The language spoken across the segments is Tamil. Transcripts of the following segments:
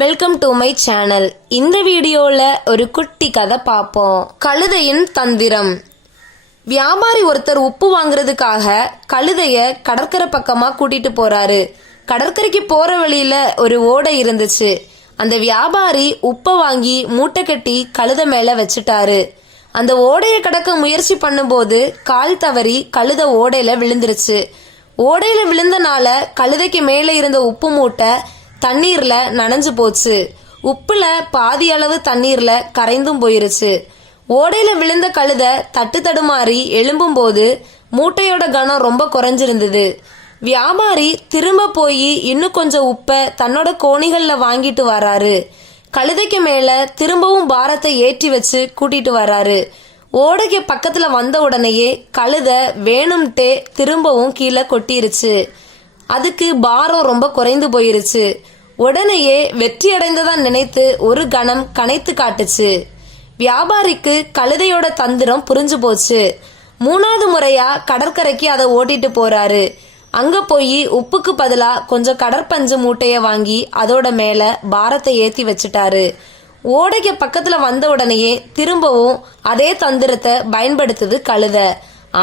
Welcome to my channel. இந்த வீடியோல ஒரு குட்டி கதை பார்ப்போம். கழுதையின் தந்திரம். வியாபாரி ஒருத்தர் உப்பு வாங்குறதுக்காக கழுதைய கடற்கரை பக்கமா கூட்டிட்டு போறாரு. கடற்கரைக்கு போற வழியில ஒரு ஓடை இருந்துச்சு. அந்த வியாபாரி உப்பை வாங்கி மூட்டை கட்டி கழுதை மேல வச்சுட்டாரு. அந்த ஓடைய கடக்க முயற்சி பண்ணும்போது கால் தவறி கழுதை ஓடையில விழுந்துருச்சு. ஓடையில விழுந்தனால கழுதைக்கு மேல இருந்த உப்பு மூட்டை தண்ணீர்ல நனைஞ்சு போச்சு. உப்புல பாதி அளவு தண்ணீர்ல கரைந்தும் போயிருச்சு. ஓடையில விழுந்த கழுதை தட்டு தடுமாறி எழும்பும் போது மூட்டையோட கனம் ரொம்ப குறைஞ்சிருந்தது. வியாபாரி திரும்ப போய் இன்னும் கொஞ்சம் உப்பை தன்னோட கோணிகள்ல வாங்கிட்டு வராரு. கழுதைக்கு மேல திரும்பவும் பாரத்தை ஏற்றி வச்சு கூட்டிட்டு வராரு. ஓடைக்கு பக்கத்துல வந்த உடனேயே கழுதை வேணும்ட்டே திரும்பவும் கீழே கொட்டிருச்சு. அதுக்கு பாரம் ரொம்ப குறைந்து போயிருச்சு. உடனேயே வெற்றி அடைந்ததா நினைத்து ஒரு கணம் கனைத்து காட்டுச்சு. வியாபாரிக்கு கழுதையோட தந்திரம் புரிஞ்சு போச்சு. 3வது முறையா கடற்கரைக்கு அதை ஓட்டிட்டு போறாரு. அங்க போய் உப்புக்கு பதிலா கொஞ்சம் கடற்பஞ்சு மூட்டைய வாங்கி அதோட மேல பாரத்தை ஏத்தி வச்சுட்டாரு. ஓடைக்கு பக்கத்துல வந்த உடனேயே திரும்பவும் அதே தந்திரத்தை பயன்படுத்துது கழுதை.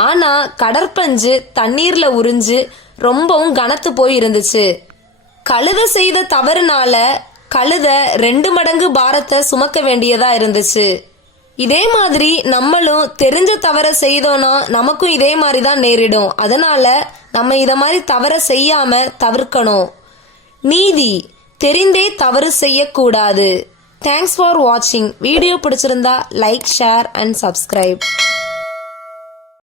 ஆனா கடற்பஞ்சு தண்ணீர்ல உறிஞ்சு ரொம்பவும் கனத்து போய் இருந்துச்சு. கழுதை செய்த தவறுனால கழுதை 2 மடங்கு பாரத்தை சுமக்க வேண்டியதா இருந்துச்சு. இதே மாதிரி நம்மளும் தெரிஞ்ச தவற செய்தோம்னா நமக்கும் இதே மாதிரி தான் நேரிடும். அதனால நம்ம இத மாதிரி தவற செய்யாம தவிர்க்கணும். நீதி: தெரிந்தே தவறு செய்யக்கூடாது. தேங்க்ஸ் ஃபார் வாட்சிங். வீடியோ பிடிச்சிருந்தா லைக், ஷேர் அண்ட் சப்ஸ்கிரைப்.